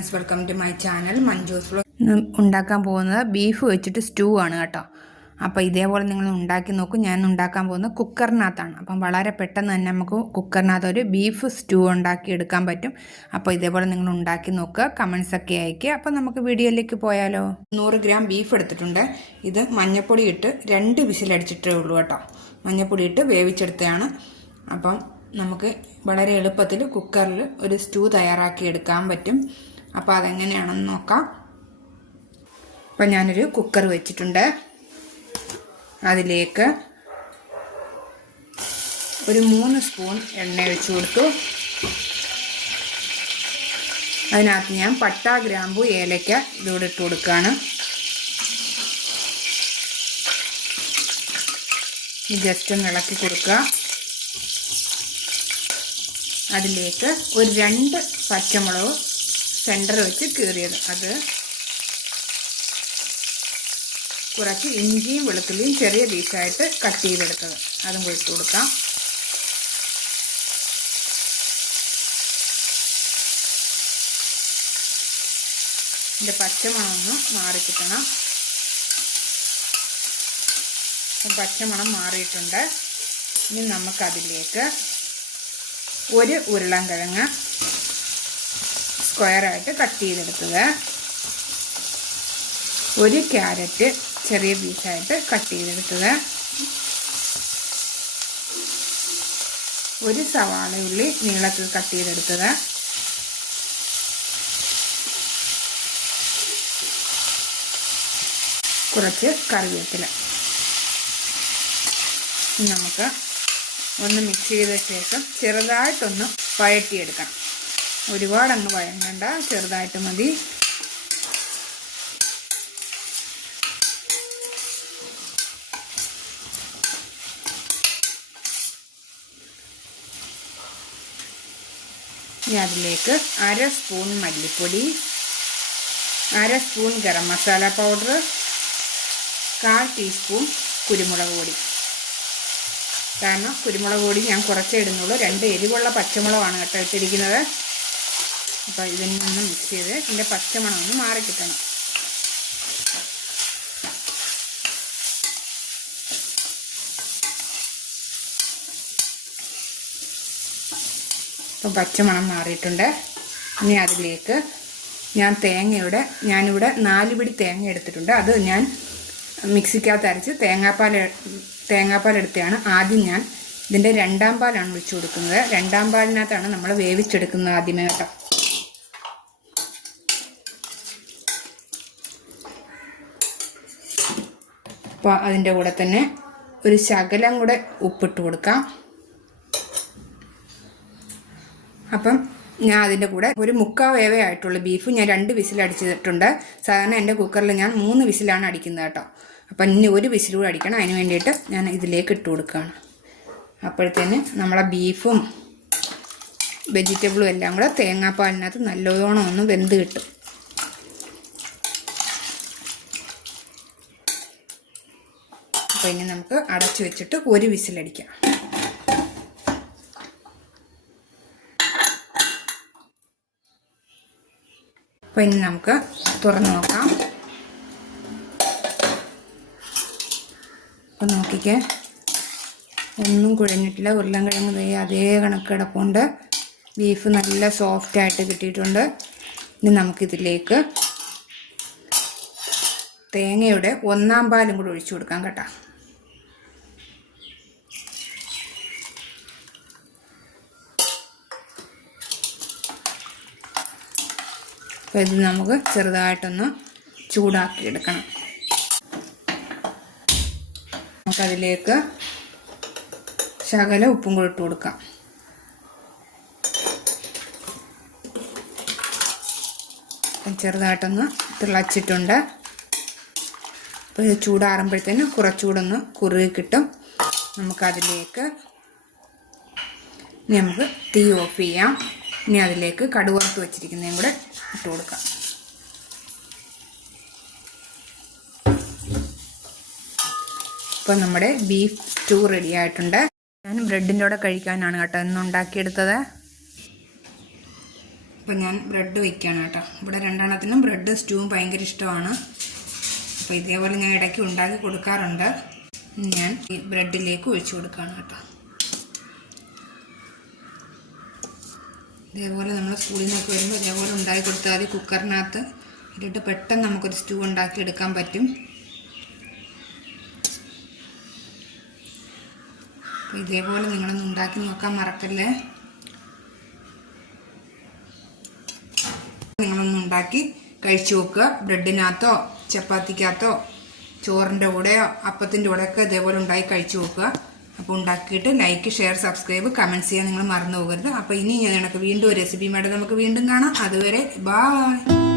Friends welcome to my channel Manjus ഉണ്ടാക്കാൻ പോകുന്നത് beef വെച്ചിട്ട് സ്റ്റൂ ആണ് കേട്ടോ. അപ്പോൾ ഇതേപോലെ നിങ്ങൾ ഉണ്ടാക്കി നോക്കും. ഞാൻ ഉണ്ടാക്കാൻ പോകുന്നത് കുക്കറിനകത്താണ്. അപ്പം വളരെ പെട്ടെന്ന് തന്നെ നമുക്ക് കുക്കറിനകത്ത് ഒരു ബീഫ് സ്റ്റൂ ഉണ്ടാക്കി എടുക്കാൻ പറ്റും. അപ്പോൾ ഇതേപോലെ നിങ്ങൾ ഉണ്ടാക്കി നോക്കുക. കമൻസ് ഒക്കെ അയക്കുക. അപ്പോൾ നമുക്ക് വീഡിയോയിലേക്ക് പോയാലോ. നൂറ് ഗ്രാം ബീഫ് എടുത്തിട്ടുണ്ട്. ഇത് മഞ്ഞപ്പൊടി ഇട്ട് രണ്ട് വിസിലടിച്ചിട്ടേ ഉള്ളൂ കേട്ടോ. മഞ്ഞപ്പൊടി ഇട്ട് വേവിച്ചെടുത്തതാണ്. അപ്പം നമുക്ക് വളരെ എളുപ്പത്തിൽ കുക്കറിൽ ഒരു സ്റ്റൂ തയ്യാറാക്കി എടുക്കാൻ പറ്റും. അപ്പോൾ അതെങ്ങനെയാണെന്ന് നോക്കാം. അപ്പം ഞാനൊരു കുക്കർ വെച്ചിട്ടുണ്ട്. അതിലേക്ക് ഒരു മൂന്ന് സ്പൂൺ എണ്ണ ഒഴിച്ച് കൊടുത്തു. അതിനകത്ത് ഞാൻ പട്ട ഗ്രാമ്പു ഏലയ്ക്ക ഇതോടെ ഇട്ട് കൊടുക്കുകയാണ്. ജസ്റ്റ് ഒന്ന് ഇളക്കി കൊടുക്കുക. അതിലേക്ക് ഒരു രണ്ട് പച്ചമുളക് സെന്റർ വെച്ച് കീറിയത്. അത് കുറച്ച് ഇഞ്ചിയും വെളുത്തുള്ളിയും ചെറിയ പീസായിട്ട് കട്ട് ചെയ്തെടുത്തത്. അതും കൊടുത്തു കൊടുക്കാം. ഇതിന്റെ പച്ചമണമൊന്ന് മാറി കിട്ടണം. പച്ചമണം മാറിയിട്ടുണ്ട്. ഇനി നമുക്കതിലേക്ക് ഒരു ഉരുളൻകിഴങ്ങ് സ്ക്വയറായിട്ട് കട്ട് ചെയ്തെടുക്കുക. ഒരു ക്യാരറ്റ് ചെറിയ പീസായിട്ട് കട്ട് ചെയ്തെടുക്കുക. ഒരു സവാള ഉള്ളി നീളത്തിൽ കട്ട് ചെയ്തെടുക്കുക. കുറച്ച് കറിവേപ്പില. നമുക്ക് ഒന്ന് മിക്സ് ചെയ്ത ശേഷം ചെറുതായിട്ടൊന്ന് വഴറ്റിയെടുക്കണം. ഒരുപാട് അങ്ങ് വഴങ്ങണ്ട ചെറുതായിട്ട് മതി. ഇനി അതിലേക്ക് അര സ്പൂൺ മല്ലിപ്പൊടി അര സ്പൂൺ ഗരം മസാല പൗഡർ കാൽ ടീസ്പൂൺ കുരുമുളക് പൊടി. കാരണം കുരുമുളക് പൊടി ഞാൻ കുറച്ചേ ഇടുന്നുള്ളൂ. രണ്ട് എരിവുള്ള പച്ചമുളകാണ് കേട്ടോ ഇട്ടിരിക്കുന്നത്. അപ്പോൾ ഇതിൽ നിന്ന് മിക്സ് ചെയ്ത് ഇതിന്റെ പച്ചമണം ഒന്ന് മാറി കിട്ടണം. പച്ചമണം മാറിയിട്ടുണ്ട്. ഇനി അതിലേക്ക് ഞാൻ തേങ്ങയുടെ ഞാനിവിടെ നാല് പിടി തേങ്ങ എടുത്തിട്ടുണ്ട്. അത് ഞാൻ മിക്സിക്കകത്ത് അരച്ച് തേങ്ങാപ്പാൽ തേങ്ങാപ്പാൽ എടുത്തതാണ് ആദ്യം ഞാൻ ഇതിന്റെ രണ്ടാം പാലാണ് ഒഴിച്ചു കൊടുക്കുന്നത്. രണ്ടാം പാലിനകത്താണ് നമ്മൾ വേവിച്ചെടുക്കുന്നത് ആദ്യമേ കേട്ടോ. അപ്പോൾ അതിന്റെ കൂടെ തന്നെ ഒരു ശകലം കൂടെ ഉപ്പിട്ട് കൊടുക്കാം. അപ്പം ഞാൻ അതിന്റെ കൂടെ ഒരു മുക്കാ വേവയായിട്ടുള്ള ബീഫ് ഞാൻ രണ്ട് വിസിൽ അടിച്ചിട്ടുണ്ട്. സാധാരണ എന്റെ കുക്കറിൽ ഞാൻ മൂന്ന് വിസിലാണ് അടിക്കുന്നത് കേട്ടോ. അപ്പം ഇനി ഒരു വിസിലൂടെ അടിക്കണം. അതിന് വേണ്ടിയിട്ട് ഞാൻ ഇതിലേക്ക് ഇട്ട് കൊടുക്കുകയാണ്. അപ്പോഴത്തേന് നമ്മളെ ബീഫും വെജിറ്റബിളും എല്ലാം കൂടെ തേങ്ങാപ്പാലിനകത്ത് നല്ലോണം ഒന്ന് വെന്ത് കിട്ടും. അപ്പോൾ ഇനി നമുക്ക് അടച്ചു വെച്ചിട്ട് ഒരു വിസിലടിക്കാം. അപ്പോൾ ഇനി നമുക്ക് തുറന്ന് നോക്കാം. അപ്പോൾ നോക്കിക്കേ ഒന്നും കുഴഞ്ഞിട്ടില്ല. ഉരുളൻകിഴങ്ങ് തേ അതേ കണക്ക് കിടപ്പുണ്ട്. ബീഫ് നല്ല സോഫ്റ്റായിട്ട് കിട്ടിയിട്ടുണ്ട്. ഇനി നമുക്കിതിലേക്ക് തേങ്ങയുടെ ഒന്നാം പാലും കൂടി ഒഴിച്ചു കൊടുക്കാം കേട്ടോ. അപ്പോൾ ഇത് നമുക്ക് ചെറുതായിട്ടൊന്ന് ചൂടാക്കി എടുക്കണം നമുക്കതിലേക്ക് ശകല ഉപ്പും കൂടി ഇട്ട് കൊടുക്കാം. ചെറുതായിട്ടൊന്ന് തിളച്ചിട്ടുണ്ട്. അപ്പോൾ ഇത് ചൂടാറുമ്പോഴത്തേന് കുറച്ചുകൂടെ കുറുകി കിട്ടും. നമുക്കതിലേക്ക് ഇനി നമുക്ക് തീ ഓഫ് ചെയ്യാം. ഇനി അതിലേക്ക് കടുവറുത്ത് വെച്ചിരിക്കുന്നതും കൂടെ ഇട്ട് കൊടുക്കാം. ഇപ്പോൾ നമ്മുടെ ബീഫ് സ്റ്റൂ റെഡി ആയിട്ടുണ്ട്. ഞാൻ ബ്രെഡിന്റെ കൂടെ കഴിക്കാനാണ് കേട്ടോ ഇന്ന് ഉണ്ടാക്കിയെടുത്തത്. അപ്പം ഞാൻ ബ്രെഡ് വയ്ക്കുകയാണ് കേട്ടോ. ഇവിടെ രണ്ടെണ്ണത്തിനും ബ്രെഡ് സ്റ്റൂവും ഭയങ്കര ഇഷ്ടമാണ്. അപ്പോൾ ഇതേപോലെ ഞാൻ ഇടയ്ക്ക് ഉണ്ടാക്കി കൊടുക്കാറുണ്ട്. ഞാൻ ഈ ബ്രെഡിലേക്ക് ഒഴിച്ചു കൊടുക്കുകയാണ് കേട്ടോ. ഇതേപോലെ നമ്മൾ സ്കൂളിൽ നിന്നൊക്കെ വരുമ്പോൾ ഇതേപോലെ ഉണ്ടാക്കി കൊടുത്താൽ മതി. കുക്കറിനകത്ത് ഇട്ടിട്ട് പെട്ടെന്ന് നമുക്കൊരു സ്റ്റൂ ഉണ്ടാക്കി എടുക്കാൻ പറ്റും. അപ്പോൾ ഇതേപോലെ നിങ്ങളൊന്ന് ഉണ്ടാക്കി നോക്കാൻ മറക്കല്ലേ? നിങ്ങളൊന്ന് ഉണ്ടാക്കി കഴിച്ചു നോക്കുക. ബ്രെഡിനകത്തോ ചപ്പാത്തിക്കകത്തോ ചോറിന്റെ കൂടെയോ അപ്പത്തിന്റെ കൂടെയൊക്കെ ഇതേപോലെ ഉണ്ടാക്കി കഴിച്ചു നോക്കുക. അപ്പോൾ ഉണ്ടാക്കിയിട്ട് ലൈക്ക് ഷെയർ സബ്സ്ക്രൈബ് കമന്റ്സ് ചെയ്യാൻ നിങ്ങൾ മറന്നു പോകരുത്. അപ്പോൾ ഇനി ഞാൻ നിനക്ക് വീണ്ടും ഒരു റെസിപ്പിയുമായിട്ട് നമുക്ക് വീണ്ടും കാണാം. അതുവരെ ബായ്